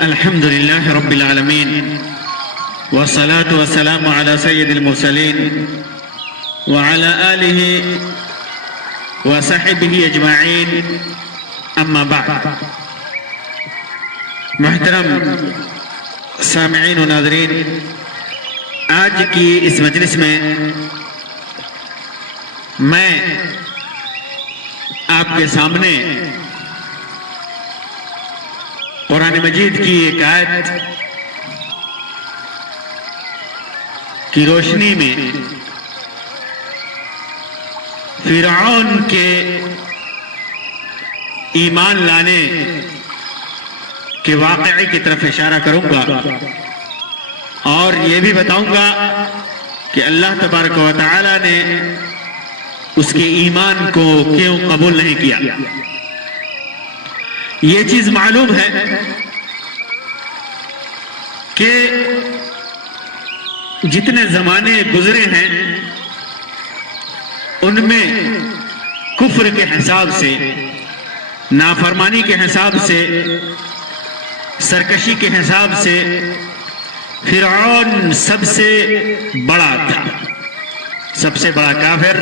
الحمد لله رب العالمين والصلاة والسلام على سيد المرسلين وعلى آله وصحبه أجمعين أما بعد. محترم سامعین و ناظرین، آج کی اس مجلس میں میں آپ کے سامنے قرآن مجید کی ایک آیت کی روشنی میں فرعون کے ایمان لانے کے واقعے کی طرف اشارہ کروں گا اور یہ بھی بتاؤں گا کہ اللہ تبارک و تعالی نے اس کے ایمان کو کیوں قبول نہیں کیا. یہ چیز معلوم ہے کہ جتنے زمانے گزرے ہیں ان میں کفر کے حساب سے، نافرمانی کے حساب سے، سرکشی کے حساب سے فرعون سب سے بڑا تھا، سب سے بڑا کافر،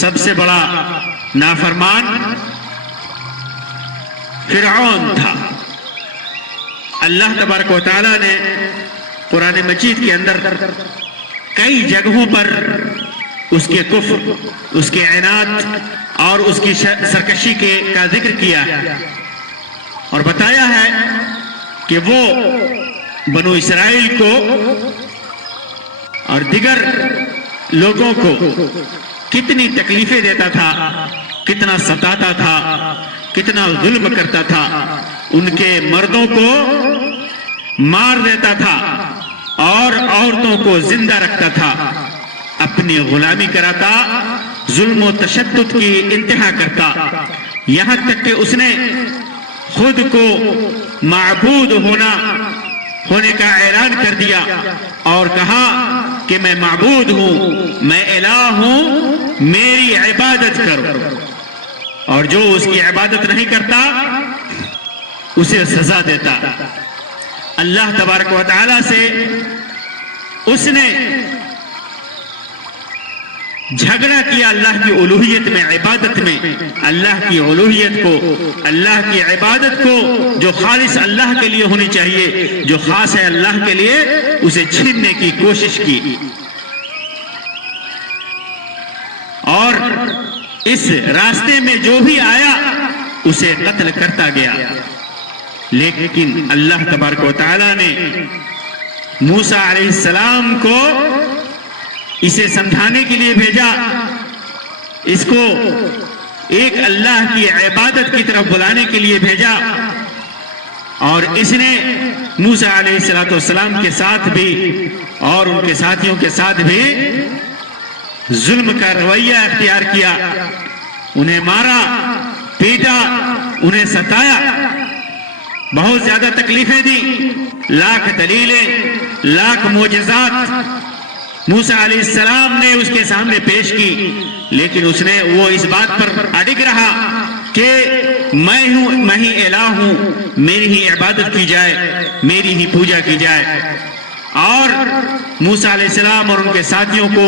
سب سے بڑا نافرمان فرعون تھا. اللہ تبارک و تعالیٰ نے قرآن مجید کے اندر کئی جگہوں پر اس کے کفر، اس کے عناد اور اس کی سرکشی کا ذکر کیا ہے اور بتایا ہے کہ وہ بنو اسرائیل کو اور دیگر لوگوں کو کتنی تکلیفیں دیتا تھا، کتنا ستاتا تھا، کتنا ظلم کرتا تھا، ان کے مردوں کو مار دیتا تھا اور عورتوں کو زندہ رکھتا تھا، اپنی غلامی کراتا، ظلم و تشدد کی انتہا کرتا، یہاں تک کہ اس نے خود کو معبود ہونے کا اعلان کر دیا اور کہا کہ میں معبود ہوں، میں الہ ہوں، میری عبادت کرو، اور جو اس کی عبادت نہیں کرتا اسے سزا دیتا. اللہ تبارک و تعالی سے اس نے جھگڑا کیا اللہ کی الوہیت میں، عبادت میں، اللہ کی الوہیت کو، اللہ کی عبادت کو جو خالص اللہ کے لیے ہونی چاہیے، جو خاص ہے اللہ کے لیے، اسے چھیننے کی کوشش کی اور اس راستے میں جو بھی آیا اسے قتل کرتا گیا. لیکن اللہ تبارک و تعالی نے موسیٰ علیہ السلام کو اسے سمجھانے کے لیے بھیجا، اس کو ایک اللہ کی عبادت کی طرف بلانے کے لیے بھیجا، اور اس نے موسیٰ علیہ السلام کے ساتھ بھی اور ان کے ساتھیوں کے ساتھ بھی ظلم کا رویہ اختیار کیا، انہیں مارا، پیٹا، انہیں ستایا، بہت زیادہ تکلیفیں دی، لاکھ دلیلیں، لاکھ معجزات موسیٰ علیہ السلام نے اس کے سامنے پیش کی، لیکن وہ اس بات پر اڑگ رہا کہ میں ہی الہ ہوں، میری ہی عبادت کی جائے، میری ہی پوجا کی جائے، اور موسیٰ علیہ السلام اور ان کے ساتھیوں کو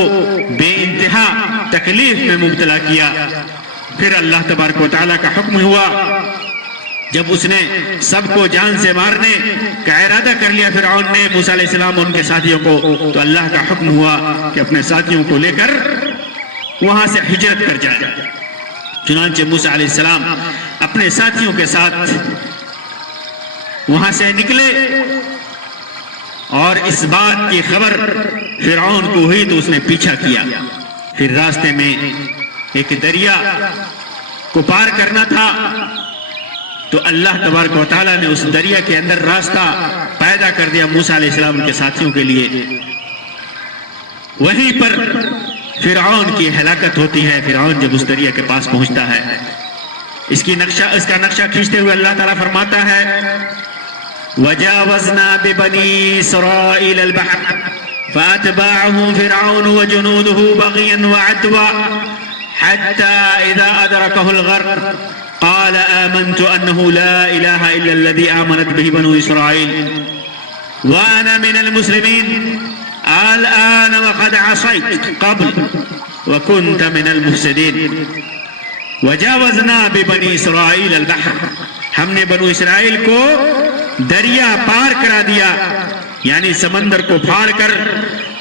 بے انتہا تکلیف میں مبتلا کیا. پھر اللہ تبارک و تعالیٰ کا حکم ہوا، جب اس نے سب کو جان سے مارنے کا ارادہ کر لیا فرعون نے موسیٰ علیہ السلام اور ان کے ساتھیوں کو، تو اللہ کا حکم ہوا کہ اپنے ساتھیوں کو لے کر وہاں سے ہجرت کر جائے. چنانچہ موسیٰ علیہ السلام اپنے ساتھیوں کے ساتھ وہاں سے نکلے اور اس بات کی خبر فرعون کو ہوئی تو اس نے پیچھا کیا. پھر راستے میں ایک دریا کو پار کرنا تھا تو اللہ تبارک و تعالیٰ نے اس دریا کے اندر راستہ پیدا کر دیا موسیٰ علیہ السلام کے ساتھیوں کے لیے. وہیں پر فرعون کی ہلاکت ہوتی ہے. فرعون جب اس دریا کے پاس پہنچتا ہے، اس کا نقشہ کھینچتے ہوئے اللہ تعالیٰ فرماتا ہے وَجَاوَزْنَا بِبَنِي إِسْرَائِيلَ الْبَحْرَ فَأَتْبَعَهُمْ فِرْعَوْنُ وَجُنُودُهُ بَغْيًا وَعَدْوًا حَتَّى إِذَا أَدْرَكَهُ الْغَرْقُ قال قال آمنت أنه لا إله إلا الذي آمنت به بنو إسرائيل وأنا من المسلمين الآن وقد عصيت قبل وكنت من المفسدين وجاوزنا ببني إسرائيل البحر، ہم نے بنو اسرائیل کو دریا پار کرا دیا، یعنی سمندر کو پھاڑ کر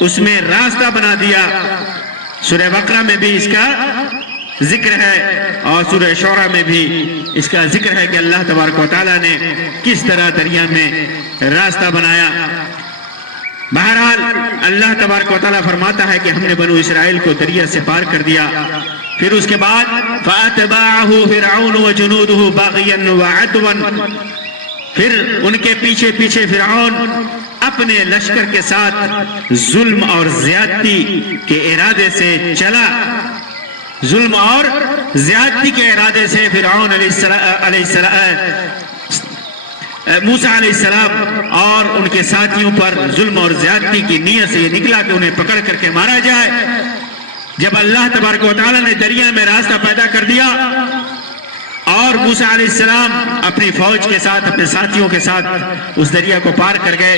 اس میں راستہ بنا دیا۔ سورہ بقرہ میں بھی اس کا ذکر ہے اور سورہ شعراء میں بھی اس کا ذکر ہے کہ اللہ تبارک و تعالیٰ نے کس طرح دریا میں راستہ بنایا۔ بہرحال اللہ تبارک و تعالیٰ فرماتا ہے کہ ہم نے بنو اسرائیل کو دریا سے پار کر دیا۔ پھر اس کے بعد فَأَتْبَعَهُ فِرْعَوْنُ وَجُنُودُهُ بَغْيًا وَعَدْوًا، پھر ان کے پیچھے پیچھے فرعون اپنے لشکر کے ساتھ ظلم اور زیادتی کے ارادے سے چلا۔ ظلم اور زیادتی کے ارادے سے فرعون موسیٰ علیہ السلام اور ان کے ساتھیوں پر ظلم اور زیادتی کی نیت سے یہ نکلا کہ انہیں پکڑ کر کے مارا جائے۔ جب اللہ تبارک و تعالیٰ نے دریا میں راستہ پیدا کر دیا اور موسیٰ علیہ السلام اپنی فوج کے ساتھ اپنے ساتھیوں کے ساتھ اس دریا کو پار کر گئے،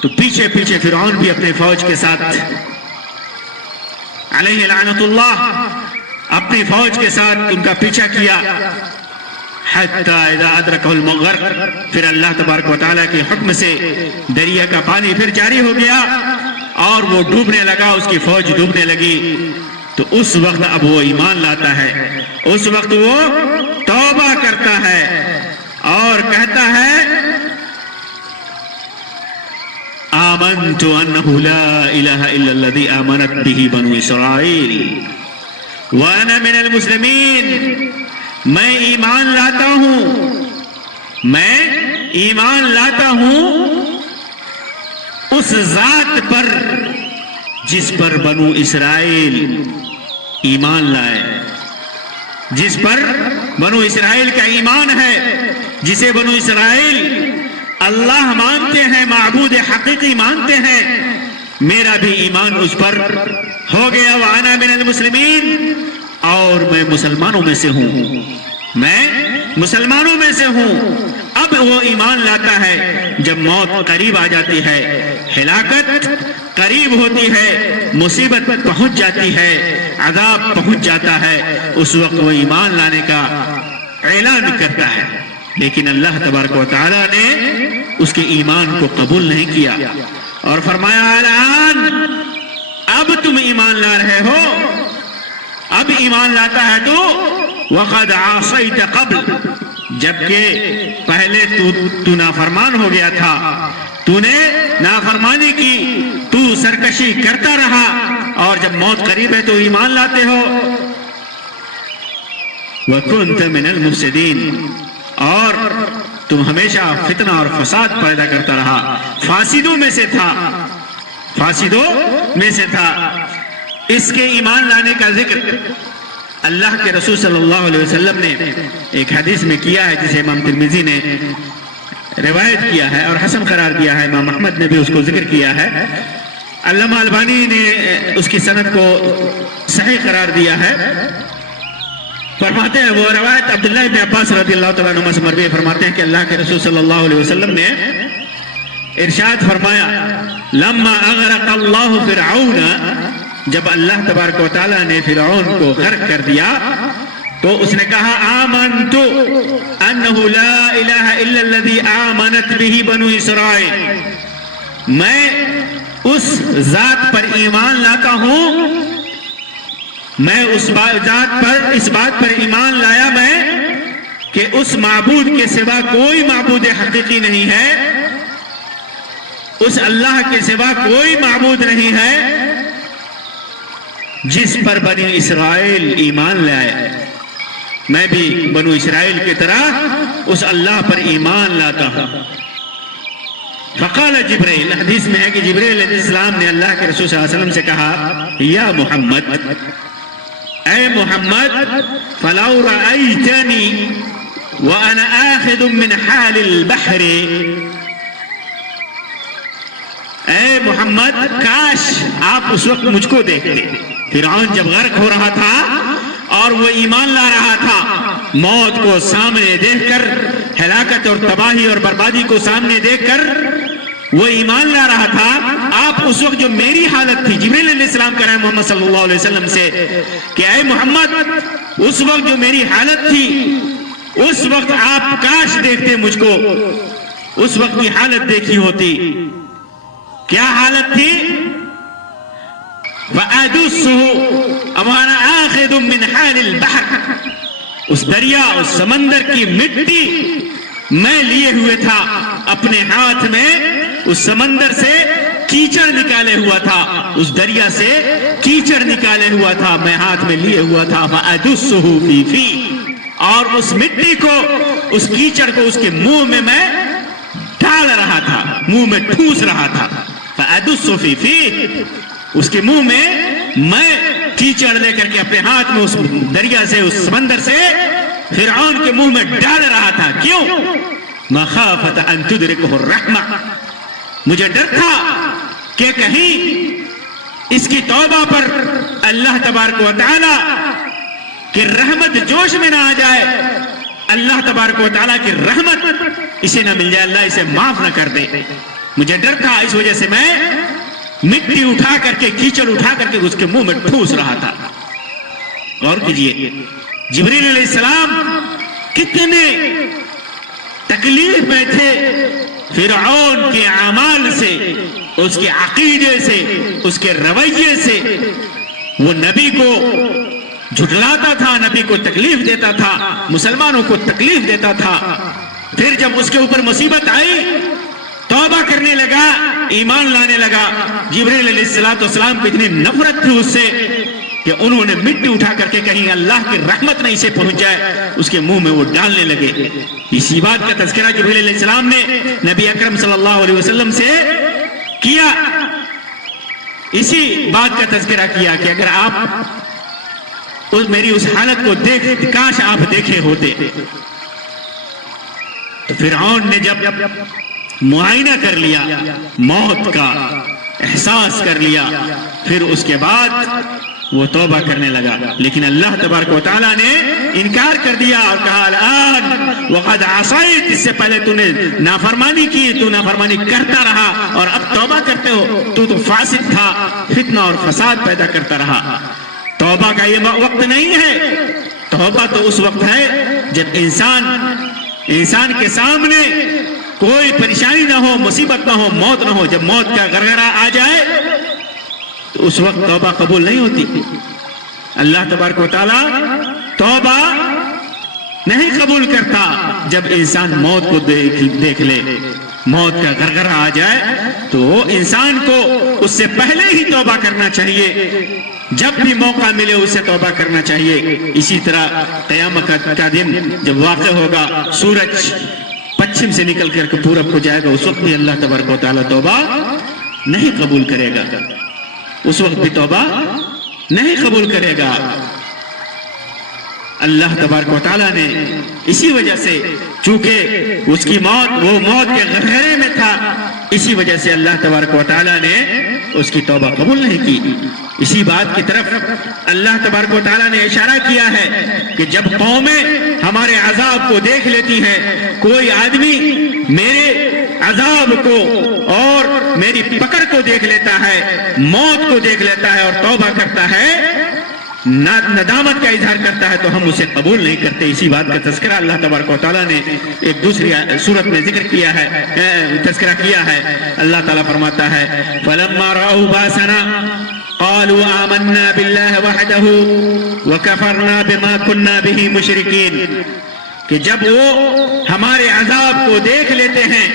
تو پیچھے پیچھے فرعون بھی اپنے فوج کے ساتھ علیہ لعنت اللہ اپنی فوج کے ساتھ ان کا پیچھا کیا۔ حتی اذا ادرکہ المغرق، پھر اللہ تبارک و تعالیٰ کے حکم سے دریا کا پانی پھر جاری ہو گیا اور وہ ڈوبنے لگا، اس کی فوج ڈوبنے لگی۔ تو اس وقت اب وہ ایمان لاتا ہے، اس وقت وہ توبہ کرتا ہے اور کہتا ہے آمنت انہ لا الہ الا الذی آمنت بہ بنو اسرائیل وانا من المسلمین، میں ایمان لاتا ہوں، میں ایمان لاتا ہوں اس ذات پر جس پر بنو اسرائیل ایمان لائے، جس پر بنو اسرائیل کا ایمان ہے، جسے بنو اسرائیل اللہ مانتے ہیں، معبود حقیقی مانتے ہیں، میرا بھی ایمان اس پر ہو گیا۔ وَأَنَا مِنَ الْمُسْلِمِينَ، اور میں مسلمانوں میں سے ہوں، میں مسلمانوں میں سے ہوں۔ اب وہ ایمان لاتا ہے جب موت قریب آ جاتی ہے، ہلاکت قریب ہوتی ہے، مصیبت پہنچ جاتی ہے، عذاب پہنچ جاتا ہے، اس وقت وہ ایمان لانے کا اعلان کرتا ہے، لیکن اللہ تبارک و تعالیٰ نے اس کے ایمان کو قبول نہیں کیا اور فرمایا الان، اب تم ایمان لا رہے ہو، اب ایمان لاتا ہے تو وَقَدْ عَصَيْتَ قَبْلِ، جبکہ پہلے تو نافرمان ہو گیا تھا، تو نے نافرمانی کی، تو سرکشی کرتا رہا، اور جب موت قریب ہے تو ایمان لاتے ہو۔ وَكُنْتَ مِنَ الْمُفْسِدِينَ، اور تم ہمیشہ فتنہ اور فساد پیدا کرتا رہا، فاسدوں میں سے تھا، فاسدوں میں سے تھا۔ اس کے ایمان لانے کا ذکر اللہ کے رسول صلی اللہ علیہ وسلم نے ایک حدیث میں کیا ہے، جسے امام ترمذی نے روایت کیا ہے اور حسن قرار دیا ہے، امام احمد نے بھی اس کو ذکر کیا ہے، علامہ البانی نے اس کی سند کو صحیح قرار دیا ہے۔ فرماتے ہیں وہ روایت عبداللہ بن عباس رضی اللہ تعالیٰ عنہما سے مروی، فرماتے ہیں کہ اللہ کے رسول صلی اللہ علیہ وسلم نے ارشاد فرمایا لما اغرق اللہ فرعون، جب اللہ تبارک و تعالیٰ نے فرعون کو غرق کر دیا تو اس نے کہا آمنت انہ لا الہ الا الذی آمنت بہ بنو اسرائیل، میں اس ذات پر ایمان لاتا ہوں، میں اس ذات پر، اس بات پر ایمان لایا میں کہ اس معبود کے سوا کوئی معبود حقیقی نہیں ہے، اس اللہ کے سوا کوئی معبود نہیں ہے جس پر بنی اسرائیل ایمان لائے، میں بھی بنو اسرائیل کی طرح اس اللہ پر ایمان لاتا ہوں۔ فقال جبریل، حدیث میں ہے کہ جبریل علیہ السلام نے اللہ کے رسول صلی اللہ علیہ وسلم سے کہا یا محمد، اے محمد، فلو رأیتنی وانا آخذ من حال البحر، اے محمد کاش آپ اس وقت مجھ کو دیکھتے، فرعون جب غرق ہو رہا تھا اور وہ ایمان لا رہا تھا، موت کو سامنے دیکھ کر، ہلاکت اور تباہی اور بربادی کو سامنے دیکھ کر وہ ایمان لا رہا تھا، آپ اس وقت جو میری حالت تھی، جبریل علیہ السلام کہہ رہے ہیں محمد صلی اللہ علیہ وسلم سے کہ اے محمد، اس وقت جو میری حالت تھی، اس وقت آپ کاش دیکھتے مجھ کو، اس وقت کی حالت دیکھی ہوتی۔ کیا حالت تھی؟ فَأَدُسُّهُ وَأَنَا آخِذٌ مِّنْ حَالِ الْبَحْرِ، اس دریا، اس سمندر کی مٹی میں لیے ہوئے تھا اپنے ہاتھ میں، اس سمندر سے کیچڑ نکالے ہوا تھا، اس دریا سے کیچڑ نکالے ہوا تھا، میں ہاتھ میں لیے ہوا تھا۔ فَأَدُسُّهُ فِي فِي، اور اس مٹی کو، اس کیچڑ کو اس کے منہ میں ڈال رہا تھا، منہ میں ٹھوس رہا تھا۔ فَأَدُسُّ فِي فِي، اس کے منہ میں کیچڑ لے کر کے اپنے ہاتھ میں اس دریا سے، اس سمندر سے فرعون کے منہ میں ڈال رہا تھا۔ کیوں؟ مخافت ان تدرکہ الرحمہ، مجھے ڈر تھا کہ کہیں اس کی توبہ پر اللہ تبارک و تعالی کی رحمت جوش میں نہ آ جائے، اللہ تبارک و تعالی کی رحمت اسے نہ مل جائے، اللہ اسے معاف نہ کر دے۔ مجھے ڈر تھا، اس وجہ سے میں مٹی اٹھا کر کے، کیچڑ اٹھا کر کے اس کے منہ میں ٹھوس رہا تھا۔ غور کیجئے، جبریل علیہ السلام کتنے تکلیف میں تھے فرعون کے اعمال سے، اس کے عقیدے سے، اس کے رویے سے۔ وہ نبی کو جھٹلاتا تھا، نبی کو تکلیف دیتا تھا، مسلمانوں کو تکلیف دیتا تھا۔ پھر جب اس کے اوپر مصیبت آئی، توبہ کرنے لگا، ایمان لانے لگا، جبریل علیہ السلام کو اتنی نفرت تھی اس سے کہ انہوں نے مٹی اٹھا کر کے کہیں اللہ کی رحمت نہ اسے پہنچ جائے، اس کے منہ میں وہ ڈالنے لگے۔ اسی بات کا تذکرہ جبریل علیہ السلام نے نبی اکرم صلی اللہ علیہ وسلم سے کیا، اسی بات کا تذکرہ کیا کہ اگر آپ میری اس حالت کو کاش آپ دیکھے ہوتے۔ تو فرعون نے جب معائنہ کر لیا، موت کا احساس کر لیا، پھر اس کے بعد وہ توبہ کرنے لگا، لیکن اللہ تبارک و تعالیٰ نے انکار کر دیا اور کہا الآن وقد عصیت، اس سے پہلے تو نے نافرمانی کی، تو نافرمانی کرتا رہا اور اب توبہ کرتے ہو، تو فاسد تھا، فتنہ اور فساد پیدا کرتا رہا۔ توبہ کا یہ وقت نہیں ہے، توبہ تو اس وقت ہے جب انسان کے سامنے کوئی پریشانی نہ ہو، مصیبت نہ ہو، موت نہ ہو۔ جب موت کا غرغرہ آ جائے تو اس وقت توبہ قبول نہیں ہوتی۔ اللہ تبارک و تعالیٰ توبہ نہیں قبول کرتا جب انسان موت کو دیکھ لے، موت کا غرغرہ آ جائے تو انسان کو اس سے پہلے ہی توبہ کرنا چاہیے، جب بھی موقع ملے اسے توبہ کرنا چاہیے۔ اسی طرح قیامت کا دن جب واقع ہوگا، سورج پچھم سے نکل کر کے پورب کو جائے گا، اس وقت بھی اللہ تبارک و تعالیٰ توبہ نہیں قبول کرے گا، اس وقت بھی توبہ نہیں قبول کرے گا۔ اللہ تبارک و تعالیٰ نے اسی وجہ سے، چونکہ اس کی وہ موت کے غرغرے میں تھا، اسی وجہ سے اللہ تبارک و تعالیٰ نے اس کی توبہ قبول نہیں کی۔ اسی بات کی طرف اللہ تبارک و تعالیٰ نے اشارہ کیا ہے کہ جب قومیں ہمارے عذاب کو دیکھ لیتی ہیں، کوئی آدمی میرے عذاب کو اور میری پکڑ کو دیکھ لیتا ہے، موت کو دیکھ لیتا ہے اور توبہ کرتا ہے، ندامت کا اظہار کرتا ہے، تو ہم اسے قبول نہیں کرتے۔ اسی بات کا تذکرہ اللہ تبارک و تعالیٰ نے ایک دوسری صورت میں ذکر کیا ہے، تذکرہ کیا ہے۔ اللہ تعالیٰ فرماتا ہے فَلَمَّا رَأَوْا بَأْسَنَا قَالُوا آمَنَّا بِاللَّهِ وَحْدَهُ وَكَفَرْنَا بِمَا كُنَّا بِهِ مُشْرِكِينَ، کہ جب وہ ہمارے عذاب کو دیکھ لیتے ہیں،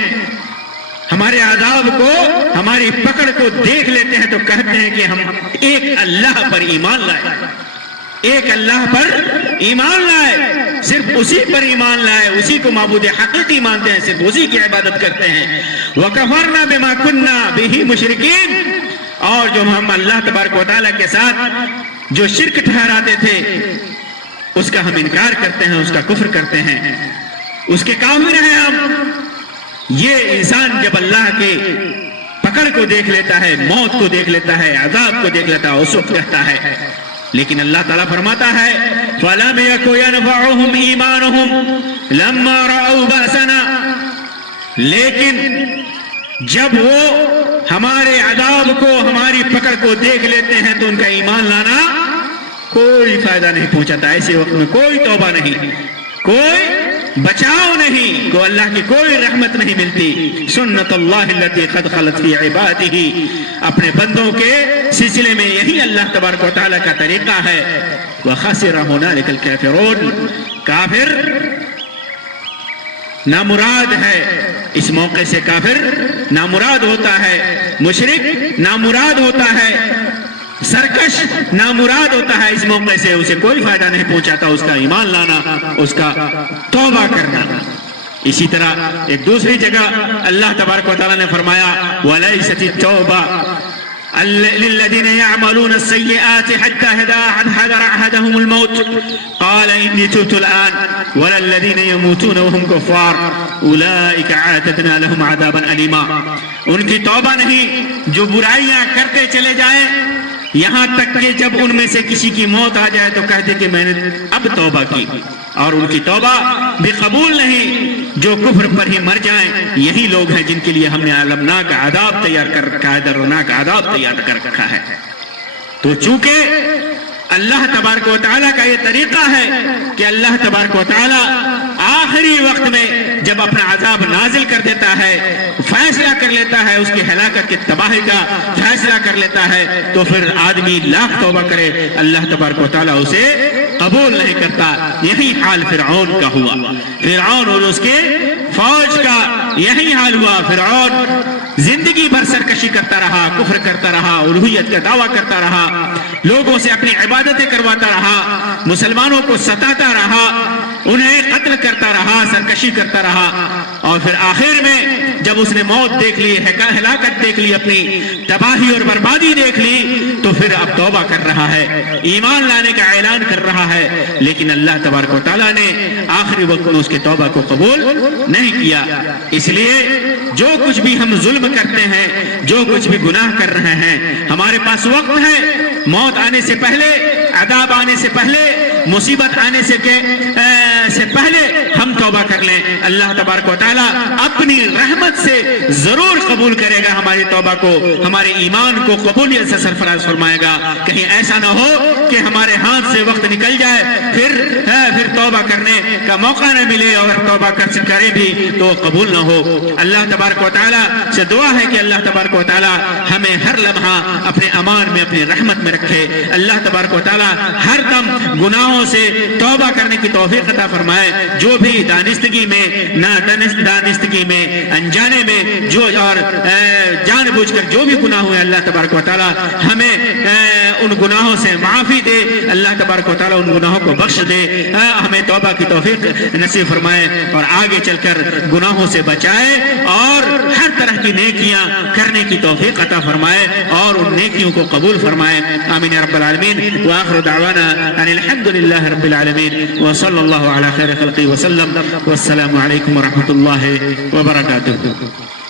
ہمارے عذاب کو، ہماری پکڑ کو دیکھ لیتے ہیں، تو کہتے ہیں کہ ہم ایک اللہ پر ایمان لائے، ایک اللہ پر ایمان لائے، صرف اسی پر ایمان لائے، اسی کو معبود حقیقی مانتے ہیں، صرف اسی کی عبادت کرتے ہیں۔ وَكَفَرْنَا بِمَا كُنَّا بِهِ مُشْرِكِينَ، اور جو ہم اللہ تبارک و تعالیٰ کے ساتھ جو شرک ٹھہراتے تھے اس کا ہم انکار کرتے ہیں، اس کا کفر کرتے ہیں، اس کے کافر ہیں ہم۔ یہ انسان جب اللہ کے پکڑ کو دیکھ لیتا ہے، موت کو دیکھ لیتا ہے، عذاب کو دیکھ لیتا ہے، اس وقت کہتا ہے۔ لیکن اللہ تعالیٰ فرماتا ہے فلم يكن ينفعهم ایمانهم لما رأوا بأسنا، لیکن جب وہ ہمارے عذاب کو، ہماری پکڑ کو دیکھ لیتے ہیں تو ان کا ایمان لانا کوئی فائدہ نہیں پہنچاتا. ایسے وقت میں کوئی توبہ نہیں، کوئی بچاؤ نہیں، کو اللہ کی کوئی رحمت نہیں ملتی. سنت اللہ التي قد خلت فی عبادہ، اپنے بندوں کے سلسلے میں یہی اللہ تبارک و تعالیٰ کا طریقہ ہے. وخسر هنالك الكافرون، کافر نامراد ہے اس موقع سے. کافر نامراد ہوتا ہے، مشرک نامراد ہوتا ہے، سرکش نامراد ہوتا ہے. اس موقع سے اسے کوئی فائدہ نہیں پہنچاتا اس کا ایمان لانا، اس کا توبہ کرنا. اسی طرح ایک دوسری جگہ اللہ تبارک و تعالیٰ نے فرمایا وَلَيْسَتِ التَّوْبَةُ للذين يعملون السيئات حتى حضر أحدهم الموت قال إني تبت الآن ولا الذين يموتون وهم كفار أولئك أعتدنا لهم عذابا أليما. ان کی توبہ نہیں جو برائیاں کرتے چلے جائیں یہاں تک کہ جب ان میں سے کسی کی موت آ جائے تو کہتے کہ میں نے اب توبہ کی، اور ان کی توبہ بھی قبول نہیں. جو کفر پر ہی مر جائیں یہی لوگ ہیں جن کے لیے ہم نے المناک عذاب تیار کر رکھا ہے، دردناک عذاب تیار کر رکھا ہے. تو چونکہ اللہ تبارک و تعالیٰ کا یہ طریقہ ہے کہ اللہ تبارک و تعالیٰ آخری وقت میں جب اپنا عذاب نازل کر دیتا ہے، فیصلہ کر لیتا ہے، اس کی ہلاکت کی تباہی کا فیصلہ کر لیتا ہے، تو پھر آدمی لاکھ توبہ کرے اللہ تبارک و تعالیٰ اسے قبول نہیں کرتا. یہی حال فرعون کا ہوا، فرعون اور اس کے فوج کا یہی حال ہوا. فرعون زندگی بھر سرکشی کرتا رہا، کفر کرتا رہا، الوہیت کا دعویٰ کرتا رہا، لوگوں سے اپنی عبادتیں کرواتا رہا، مسلمانوں کو ستاتا رہا، انہیں قتل کرتا رہا، سرکشی کرتا رہا. اور پھر آخر میں جب اس نے موت دیکھ لی، ہلاکت دیکھ لی، اپنی تباہی اور بربادی دیکھ لی، تو پھر اب توبہ کر رہا ہے، ایمان لانے کا اعلان کر رہا ہے. لیکن اللہ تبارک و تعالیٰ نے آخری وقت میں اس کے توبہ کو قبول نہیں کیا. اس لیے جو کچھ بھی ہم ظلم کرتے ہیں، جو کچھ بھی گناہ کر رہے ہیں، ہمارے پاس وقت ہے. موت آنے سے پہلے، عذاب آنے سے پہلے، مصیبت آنے سے پہلے ہم توبہ کر لیں. اللہ تبارک و تعالیٰ اپنی رحمت سے ضرور قبول کرے گا ہماری توبہ کو، ہمارے ایمان کو قبولیت سے سرفراز فرمائے گا. کہیں ایسا نہ ہو کہ ہمارے ہاتھ سے وقت نکل جائے، پھر توبہ کرنے کا موقع نہ ملے، اور توبہ کرے بھی تو قبول نہ ہو. اللہ تبارک و تعالیٰ سے دعا ہے کہ اللہ تبارک و تعالیٰ ہمیں ہر لمحہ اپنے امان میں، اپنی رحمت میں رکھے. اللہ تبارک و تعالیٰ ہر دم گناہوں سے توبہ کرنے کی توفیق عطا فرمائے. جو بھی دانستگی میں، نہ دانستگی میں، انجانے میں، جو اور جان بوجھ کر جو بھی گناہ ہوئے، اللہ تبارک و تعالیٰ ہمیں ان گناہوں سے معافی دے. اللہ تبارک و تعالیٰ ان گناہوں کو بخش دے، ہمیں توبہ کی توفیق نصیب فرمائے، اور آگے چل کر گناہوں سے بچائے، اور ہر طرح کی نیکیاں کرنے کی توفیق عطا فرمائے، اور ان نیکیوں کو قبول فرمائے. آمین یا رب العالمین. وآخر دعوانا ان الحمد للہ رب العالمین، وصلی اللہ علی خیر خلقہ وسلم، والسلام علیکم ورحمۃ اللہ وبرکاتہ.